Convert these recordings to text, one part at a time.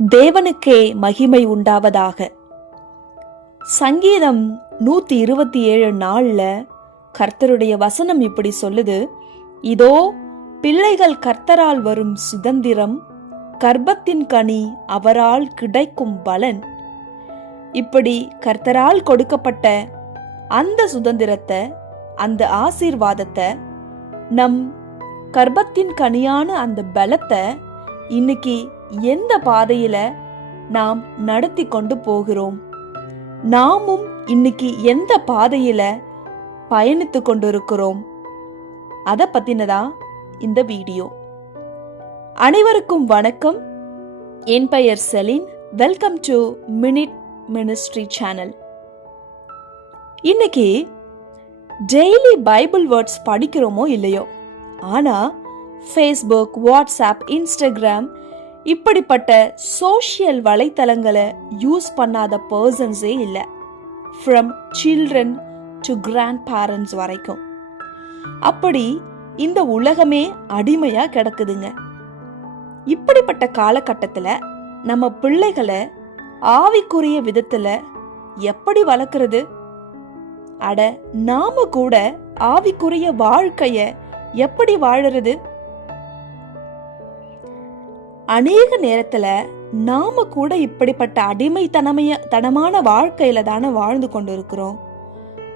தேவனுக்கே மகிமை உண்டாவதாக. சங்கீதம் நூத்தி இருபத்தி ஏழு நாள்ல கர்த்தருடைய வசனம் இப்படி சொல்லுது. இதோ பிள்ளைகள் கர்த்தரால் வரும் சுதந்திரம் கர்ப்பத்தின் கனி அவரால் கிடைக்கும் பலன். இப்படி கர்த்தரால் கொடுக்கப்பட்ட அந்த சுதந்திரத்தை அந்த ஆசீர்வாதத்தை நம் கர்ப்பத்தின் கனியான அந்த பலத்தை இன்னைக்கு எந்த பாதையில நாம் நடத்தி கொண்டு போகிறோம்? நாமும் இன்னைக்கு எந்த பாதையில பயணித்து கொண்டிருக்கிறோம்? அதை பத்தினதா இந்த வீடியோ. அனைவருக்கும் வணக்கம். என் பெயர் Celine. Welcome to minute ministry channel. இன்னைக்கு டெய்லி பைபிள் வேர்ட்ஸ் படிக்கிறோமோ இல்லையோ? ஆனா ஃபேஸ்புக் வாட்ஸ்அப் இன்ஸ்டாகிராம் இப்படிப்பட்ட சோஷியல் வலைத்தளங்களை யூஸ் பண்ணாத பர்சன்ஸே இல்லை. From children to grandparents வரைக்கும். அப்படி இந்த உலகமே அடிமையாக கிடக்குதுங்க. இப்படிப்பட்ட காலகட்டத்தில் நம்ம பிள்ளைகளை ஆவிக்குரிய விதத்தில் எப்படி வளர்க்குறது? அட நாம கூட ஆவிக்குரிய வாழ்க்கைய எப்படி வாழறது? அநேக நேரத்துல நாம கூட இப்படிப்பட்ட அடிமைத்தனமைய தனமான வாழ்க்கையில தானே வாழ்ந்து கொண்டிருக்கிறோம்.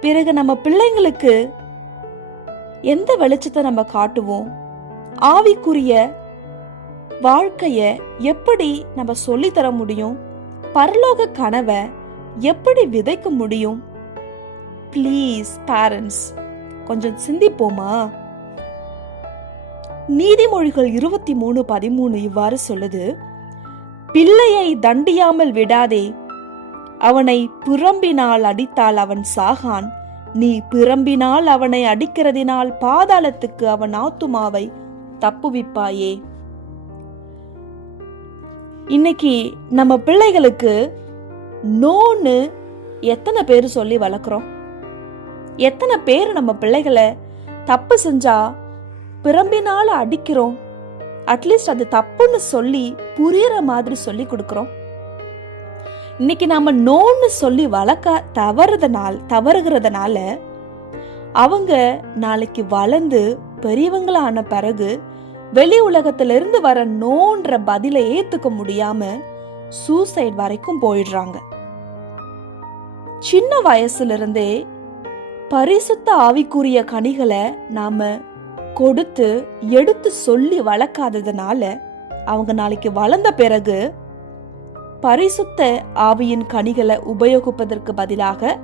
பிறகு நம்ம பிள்ளைங்களுக்கு எந்த வெளிச்சத்தை நம்ம காட்டுவோம்? ஆவிக்குரிய வாழ்க்கைய எப்படி நம்ம சொல்லித் தர முடியும்? பரலோக கனவை எப்படி விதைக்க முடியும்? ப்ளீஸ் பேரண்ட்ஸ் கொஞ்சம் சிந்திப்போமா? நீதிமொழிகள் இருபத்தி மூணு பதிமூணு இவ்வாறு சொல்லுது. பிள்ளையை தண்டியாமல் விடாதே. அவனை புறம்பினால் அடித்தால் அவன் சாகான். நீ பிறம்பினால் அவனை அடிக்கிறதினால் பாதாளத்துக்கு அவன் ஆத்துமாவை தப்புவிப்பாயே. இன்னைக்கு நம்ம பிள்ளைகளுக்கு நோன்னு எத்தனை பேர் சொல்லி வளர்க்குறோம்? எத்தனை பேர் நம்ம பிள்ளைகளை தப்பு செஞ்சா பிரம்பினால அடிக்கிறோம். அட்லீஸ்ட் அது தப்புன்னு சொல்லி புரியற மாதிரி சொல்லி கொடுக்குறோம். இன்னைக்கு நாம நோன்னு சொல்லி வளர்க்க தவறுதனால் தவறுகிறதுனால அவங்க நாளைக்கு வளர்ந்து பெரியவங்களான பிறகு வெளி உலகத்திலிருந்து வர நோன்ற பதிலை ஏத்துக்க முடியாம சூசைட் வரைக்கும் போயிடுறாங்க. சின்ன வயசுல இருந்தே பரிசுத்த ஆவிக்குரிய கனிகளை நாம கொடுத்து எடுத்து சொல்லி வளர்க்காததுனால அவங்க நாளைக்கு வளர்ந்த பிறகு பரிசுத்த ஆவியின் கனிகளை உபயோகிப்பதற்கு பதிலாக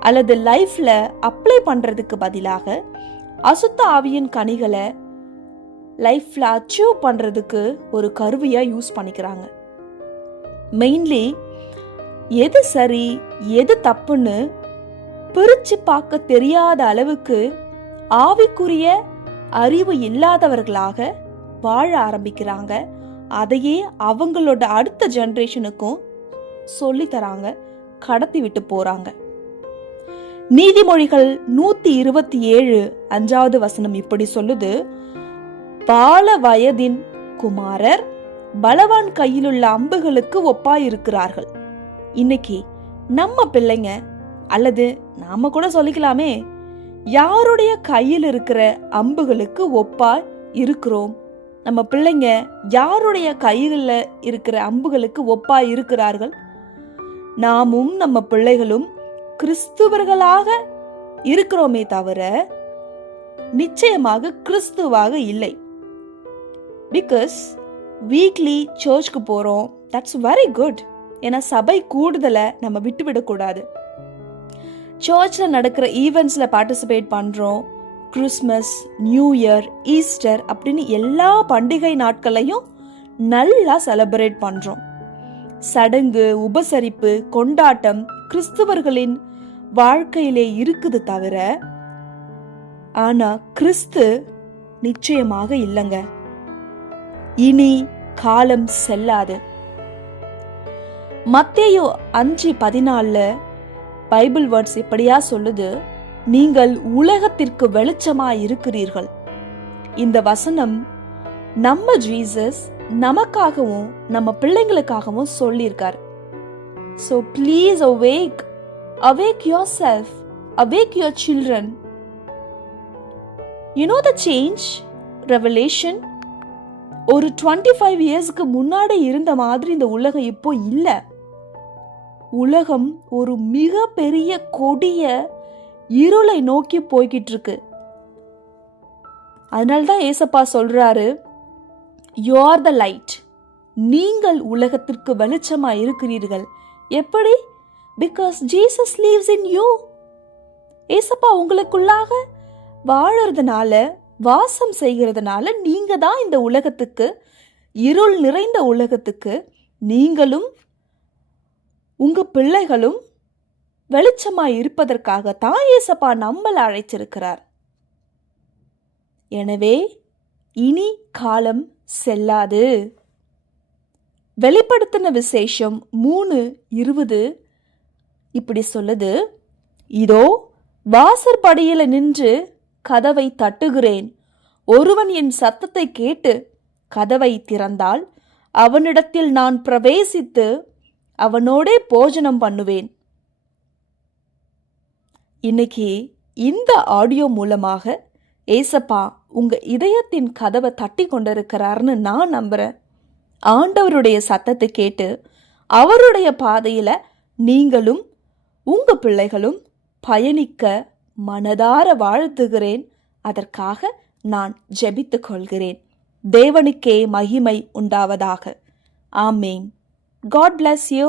அல்லது லைஃப்ல அப்ளை பண்றதுக்கு பதிலாக அசுத்த ஆவியின் கனிகளை லைஃப்ல அச்சீவ் பண்றதுக்கு ஒரு கருவியா யூஸ் பண்ணிக்கிறாங்க. மெயின்லி எது சரி எது தப்புன்னு பிரிச்சு பார்க்க தெரியாத அளவுக்கு ஆவிக்குரிய அறிவு இல்லாதவர்களாக வாழ ஆரம்பிக்கிறாங்க. அதையே அவங்களோட அடுத்த ஜென்ரேஷனுக்கும் சொல்லி தராங்க கடத்தி விட்டு போறாங்க. நீதிமொழிகள் நூத்தி இருபத்தி ஏழு அஞ்சாவது வசனம் இப்படி சொல்லுது. பால வயதின் குமாரர் பலவான் கையிலுள்ள அம்புகளுக்கு ஒப்பாயிருக்கிறார்கள். இன்னைக்கு நம்ம பிள்ளைங்க அல்லது நாம கூட சொல்லிக்கலாமே யாருடைய கையில் இருக்கிற அம்புகளுக்கு ஒப்பா இருக்கிறோம்? நம்ம பிள்ளைங்க யாருடைய கைகளில் இருக்கிற அம்புகளுக்கு ஒப்பா இருக்கிறார்கள்? நாமும் நம்ம பிள்ளைகளும் கிறிஸ்துவர்களாக இருக்கிறோமே தவிர நிச்சயமாக கிறிஸ்துவாக இல்லை. பிகாஸ் வீக்லி சர்ச்க்கு போகிறோம் தட்ஸ் வெரி குட் ஏன்னா சபை கூடுதலை நம்ம விட்டுவிடக்கூடாது. சர்ச்சில் நடக்கிற ஈவெண்ட்ஸில் பார்ட்டிசிபேட் பண்ணுறோம் கிறிஸ்மஸ் நியூ இயர் ஈஸ்டர் அப்படின்னு எல்லா பண்டிகை நாட்களையும் நல்லா செலப்ரேட் பண்ணுறோம் சடங்கு உபசரிப்பு கொண்டாட்டம் கிறிஸ்துவர்களின் வாழ்க்கையிலே இருக்குது தவிர ஆனா கிறிஸ்து நிச்சயமாக இல்லைங்க. இனி காலம் செல்லாது. மத்தேயோ அஞ்சு பதினாலில் பைபிள் வேர்ட்ஸ் இப்படியா சொல்லுது நீங்கள் உலகத்திற்கு வெளிச்சமாய் இருக்கிறீர்கள் இந்த வசனம் நம்ம ஜீசஸ் நமக்காகவும் நம்ம பிள்ளைங்களுக்காகவும் சொல்லியிருக்கார். So please awake awake yourself awake your children you know the change revelation ஒரு டுவெண்ட்டி ஃபைவ் இயர்ஸ்க்கு முன்னாடி இருந்த மாதிரி இந்த உலகம் இப்போ இல்லை. உலகம் ஒரு மிக பெரிய கொடிய இருளை நோக்கி போய்கிட்டு இருக்கு அதனால்தான் ஏசப்பா சொல்றாரு யூ ஆர் த லைட் நீங்கள் உலகத்திற்கு வெளிச்சமா இருக்கிறீர்கள். எப்படி? Because Jesus lives in you ஏசப்பா உங்களுக்குள்ளாக வாழறதுனால வாசம் செய்கிறதுனால நீங்க தான் இந்த உலகத்துக்கு இருள் நிறைந்த உலகத்துக்கு நீங்களும் உங்க பிள்ளைகளும் வெளிச்சமாய் இருப்பதற்காகத்தான் ஏசப்பா நம்மளை அழைச்சிருக்கிறார் எனவே இனி காலம் செல்லாது. வெளிப்படுத்தின விசேஷம் மூணு இருபது. இப்படி சொல்லுது இதோ வாசற்படியில் நின்று கதவை தட்டுகிறேன். ஒருவன் என் சத்தத்தை கேட்டு கதவை திறந்தால் அவனிடத்தில் நான் பிரவேசித்து அவனோடே போஜனம் பண்ணுவேன். இன்னைக்கு இந்த ஆடியோ மூலமாக ஏசப்பா உங்க இதயத்தின் கதவை தட்டி கொண்டிருக்கிறார்னு நான் நம்புறேன். ஆண்டவருடைய சத்தத்தை கேட்டு அவருடைய பாதையில நீங்களும் உங்க பிள்ளைகளும் பயணிக்க மனதார வாழ்த்துகிறேன். அதற்காக நான் ஜெபித்துக் கொள்கிறேன். தேவனுக்கே மகிமை உண்டாவதாக. ஆமேன். God bless you